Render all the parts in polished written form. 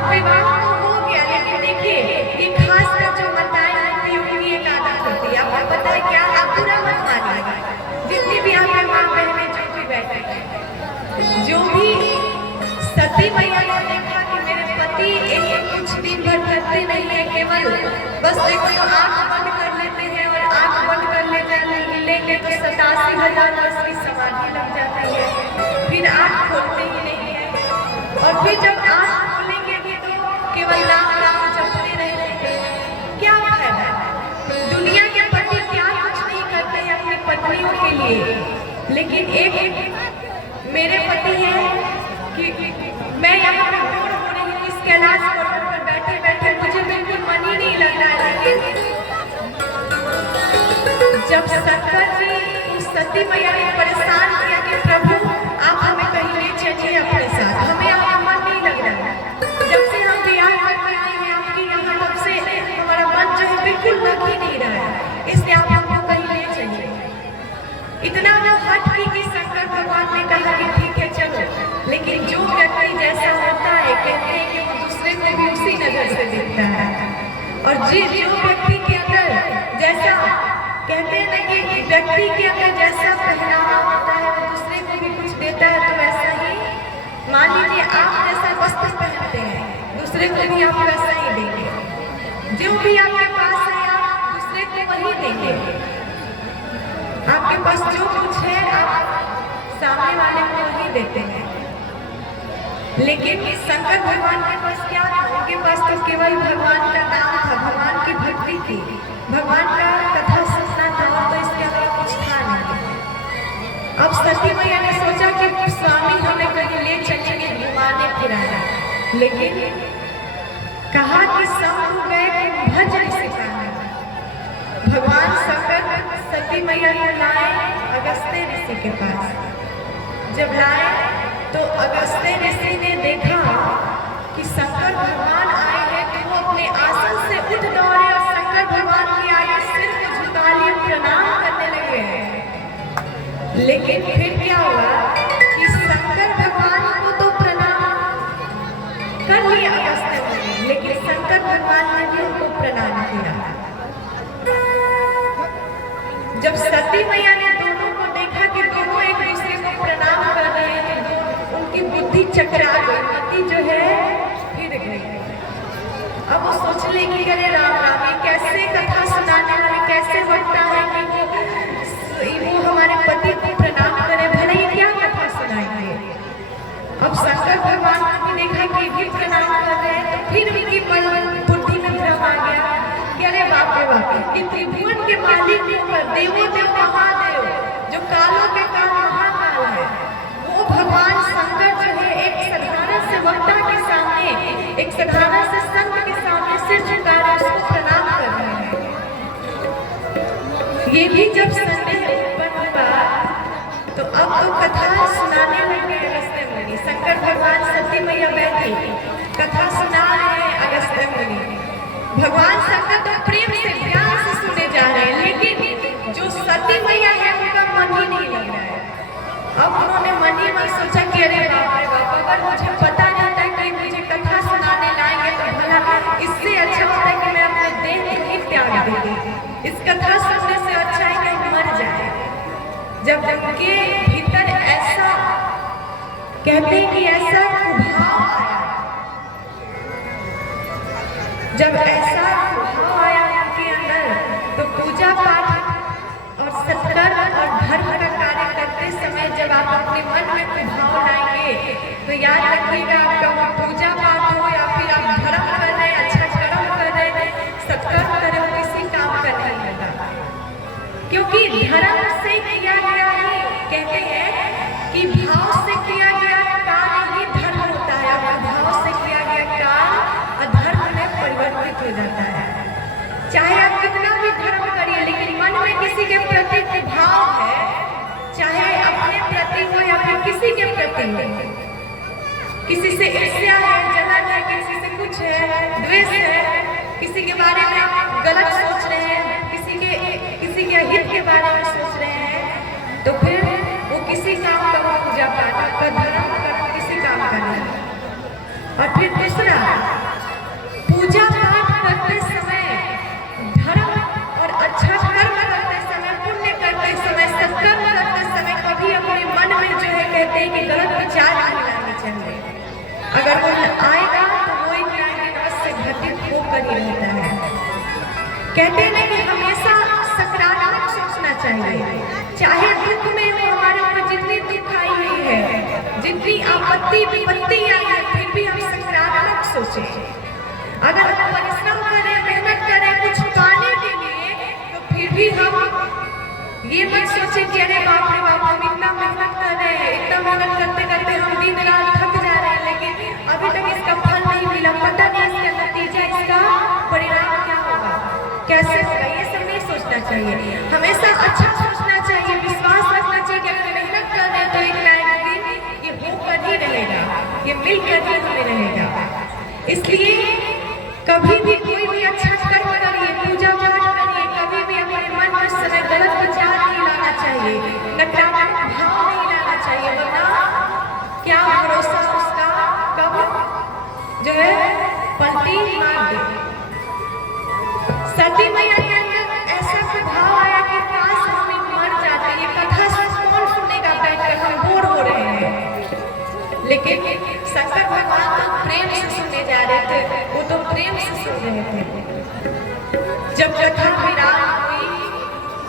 जब विवाह तो हो गया, लेकिन देखिए ये खासकर जो माताएं होती हैं उनकी एक आदत होती है, आपको पता है क्या? आप बुरा मत मानिएगा, जितनी भी यहाँ पे माँ बहनें जो भी बैठे हैं, जो भी सती मैया ने देखा कि मेरे पति एक कुछ दिन भर करते नहीं है, केवल बस देखो तो आँख बंद कर लेते हैं और आँख बंद कर लेंगे तो 87,000 वर्ष की समाधि लग जाती है, फिर आँख खोलते ही नहीं है, और फिर जब आँख खोलेंगे भी तो केवल राम राम जपते रहेंगे। क्या फायदा? दुनिया के पति क्या कुछ नहीं करते हैं अपनी पत्नियों के लिए, लेकिन एक मेरे पति हैं कि मैं यहाँ पे बोर हो रही हूँ, इस कैलाश पर्वत पर बैठे बैठे मुझे बिल्कुल मन ही नहीं लग रहा है, लेकिन जब शंकर जी उस सती मैया ने परेशान किया कि प्रभु आप हमें कहीं ले चलिए अपने साथ, हमें आपका मन नहीं लग रहा है, जब से हम बिहार करके आए हैं आपके यहाँ तब से हमारा मन जो है बिल्कुल लग ही नहीं रहा है, इसलिए आप हमको कहीं ले चलिए। इतना वो हट की कि शंकर भगवान ने कहा कि ठीक है चलो, लेकिन जो व्यक्ति जैसा होता है कहते हैं कि वो दूसरे को भी उसी नजर से देखता है, और जो व्यक्ति के अंदर जैसा कहते हैं ना कि व्यक्ति के अंदर जैसा पहनावा होता है वो दूसरे को भी कुछ देता है, तो वैसा ही मान लीजिए आप जैसा वस्त्र पहनते हैं दूसरे को भी आप वैसा ही देंगे, जो भी आपके पास है आप दूसरे को वही देंगे, आपके पास जो कुछ है आप सामने वाले को वही देते हैं। लेकिन शंकर भगवान के पास क्या था? उनके पास तो केवल भगवान का नाम था, भगवान की भक्ति थी, भगवान का कथा सुनना था, और तो इसके अलावा कुछ था नहीं। अब सती मैया ने सोचा कि स्वामी हमें कहीं ले चलेंगे घुमाने फिराने, लेकिन कहा कि सब गए कि भज सिखाना। भगवान शंकर सती मैया को लाए अगस्त्य ऋषि के पास, जब लाए तो अगस्त्य ऋषि ने देखा कि शंकर भगवान आए हैं, तो वो अपने आसन से उठ दौड़े और शंकर भगवान की आगे सिर को झुका लिए प्रणाम करने लगे हैं। लेकिन फिर क्या हुआ कि शंकर भगवान को तो प्रणाम कर लिया अगस्त्य मुनि, लेकिन शंकर भगवान ने भी उनको प्रणाम किया। जब सती मैया ने दोनों को देखा कि दोनों एक दूसरे को प्रणाम कर रहे हैं, तो उनकी बुद्धि चकरा गई, मति जो है फिर गई। अब वो सोच ले कि अरे राम राम ये कैसे कथा सुनाने वाले, कैसे बनता है कि वो हमारे पति को प्रणाम करे, भले ही क्या कथा सुनाएंगे। अब शंकर भगवान ने देखा कि भी प्रणाम कर रहे हैं, तो फिर उनकी बुद्धि में भ्रम आ गया कि अरे बाप रे बाप, कि त्रिभुवन के मालिक देवो देव महादेव जो कालों के काल महाकाल है, वो भगवान शंकर जो है एक साधारण से वक्ता के सामने, एक साधारण से संत के सामने सिर झुका रहे, उसको प्रणाम कर रहे हैं। ये भी जब संदेह उत्पन्न हुआ तो अब तो कथा सुनाने लगे अगस्त्य मुनि। शंकर भगवान सती मैया बैठी कथा सुना रहे हैं अगस्त्य मुनि, भगवान शंकर तो प्रेम से ध्यान से सुने जा रहे हैं, लेकिन जो सती मैया है उनका मन ही नहीं लग रहा है। अब उन्होंने मन ही मन सोचा कि अरे बाप रे बाप, अगर मुझे पता रहता है कि मुझे कथा सुनाने लाएंगे तो भला इससे अच्छा होता है कि मैं अपने देह को ही त्याग देती, इस कथा सुनने से अच्छा है कि हम मर जाए। जब उनके भीतर ऐसा कहते हैं कि ऐसा भाव आया, जब ऐसा भाव आया उनके अंदर, तो पूजा पाठ और सत्कर्म और धर्म का कार्य करते समय जब आप अपने मन में कोई भाव लाएंगे तो याद रखिएगा, आपका वो पूजा पाठ हो या फिर आप धर्म कर रहे हैं, अच्छा कर्म कर रहे हैं, सत्कर्म कर रहे हो, किसी काम का नहीं होगा, क्योंकि धर्म से किया गया है। कहते हैं कि भाव से किया गया कार्य ही धर्म होता है, और भाव से किया गया कार्य अधर्म में परिवर्तित हो जाता है। चाहे आप कितना भी धर्म करिए, लेकिन मन में किसी के प्रति भाव है, चाहे अपने प्रति हो या फिर किसी के प्रति हो, किसी से ईर्ष्या है, जलन है, किसी से कुछ है, द्वेष है, किसी के बारे में आप गलत सोच रहे हैं, किसी के हित के बारे में सोच रहे हैं, तो फिर वो किसी काम का पूजा पाठ, आपका धर्म का किसी काम का नहीं। और फिर दूसरा कहते हैं ना कि हमेशा सकारात्मक सोचना चाहिए। चाहे दुख में हो, हमारे ऊपर जितनी दुख आई हुई है, जितनी आपत्ति विपत्ति आई है, फिर भी हम सकारात्मक सोचें। अगर हम परिश्रम करें, मेहनत करें कुछ पाने के लिए, तो फिर भी हम ये मत सोचें कि अरे बाप रे बाप, हम इतना मेहनत कर रहे हैं, इतना मेहनत करते करते हम दिन रात थक जा रहे हैं, लेकिन अभी तक इसका फल नहीं मिला, पता नहीं इसका नतीजा, इसका परिणाम क्या होगा, कैसे होगा। ये सब नहीं सोचना चाहिए, हमेशा अच्छा सोचना चाहिए, विश्वास रखना चाहिए कि अगर मेहनत कर रहे हैं तो एक ना एक दिन ये होकर ही रहेगा, ये मिलकर ही हमें रहेगा। इसलिए कभी भी कोई भी अच्छा कर्म करिए, पूजा पाठ करिए, कभी भी अपने मन में समय गलत विचार नहीं लाना चाहिए, नकारात्मक भाव नहीं लाना चाहिए, वरना क्या भरोसा उसका कब जो है पलटी मार दे। सती मैया के अंदर ऐसा प्रभाव आया कि काश हम मर जाते, ये कथा कौन सुनेगा बैठकर, हम बोर हो रहे हैं। लेकिन शंकर भगवान तो प्रेम से सुनने जा रहे थे, वो तो प्रेम से सुन रहे थे। जब कथा विराम हुई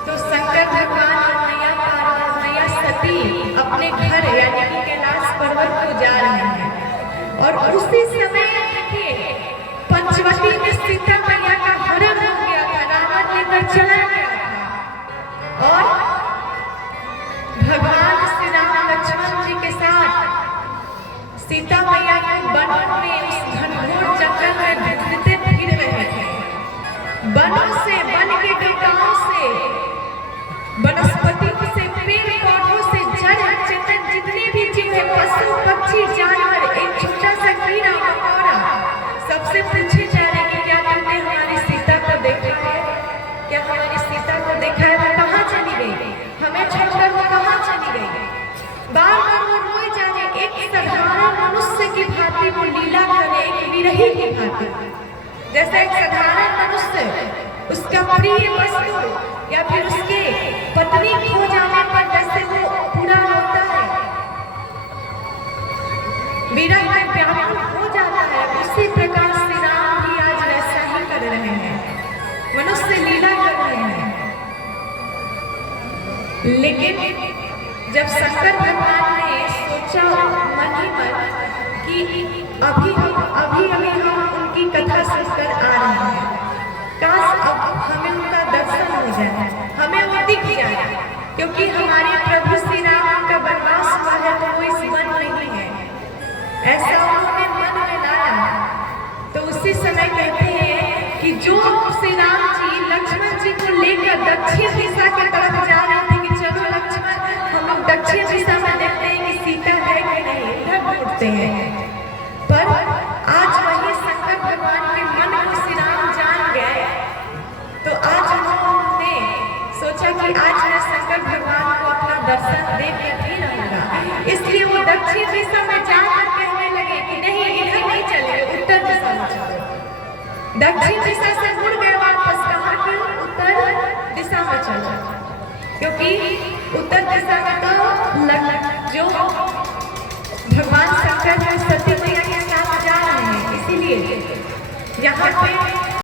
तो शंकर भगवान और मैया पार्वती, मैया सती अपने घर यानी कि कैलाश पर्वत को जा रहे हैं, और उसी समय देखिए पंचवटी में सीता मैया का हरण हो गया था, रावण लेकर चला गया था, और भगवान श्री राम लक्ष्मण जी के साथ सीता मैया को वन में उस घनघोर जंगल में ढूंढते फिर रहे थे। वनों से, वन के गंगाओं से, वनस्पतियों से, पेड़ पौधों से, जड़ चेतन जितने भी जीव है, पशु पक्षी जानवर, एक छोटा सा कीड़ा मकोड़ा, सबसे पूछे जा रहे कि क्या तुमने हमारी सीता को देखा है, क्या हमारी सीता को देखा है, वो कहाँ चली गई, हमें छोड़कर वो कहाँ चली गई। बार बार वो रोए जा रहे, एक साधारण मनुष्य की भांति वो लीला करे, एक विरही की भांति, जैसे एक साधारण मनुष्य उसका प्रिय वस्तु या फिर उसके पत्नी खो जाने पर जैसे वो पूरा होता है, विरह में व्याकुल हो जाता है, उसी प्रकार श्री राम भी आज वैसा ही कर रहे हैं, मनुष्य लीला कर रहे हैं। लेकिन जब शंकर भगवान ने सोचा मन ही मन कि अभी हम उनकी कथा सुनकर आ रहे हैं, काश अब हमें उनका दर्शन हो जाए, हमें वो दिख जाए, क्योंकि हमारे प्रभु श्री राम का वनवास हुआ है तो वो इस मन नहीं है, ऐसा उन्होंने मन में लाया। तो उसी समय कहते हैं कि जो श्री राम जी लक्ष्मण जी को लेकर दक्षिण दिशा की तरफ जा रहे थे कि चलो लक्ष्मण हम लोग दक्षिण दिशा में देखते हैं कि सीता है कि नहीं, इधर मुड़ते हैं, पर आज वही शंकर भगवान के मन को श्री राम जान गए, तो आज उन्होंने सोचा कि आज मैं शंकर भगवान को अपना दर्शन देकर ही रहूंगा, इसलिए वो दक्षिण दिशा में जाकर कहने लगे कि नहीं इधर नहीं चले, उत्तर दिशा में चलो। दक्षिण दिशा से मुड़ गए वापस, कहाँ के उत्तर दिशा में चलो, क्योंकि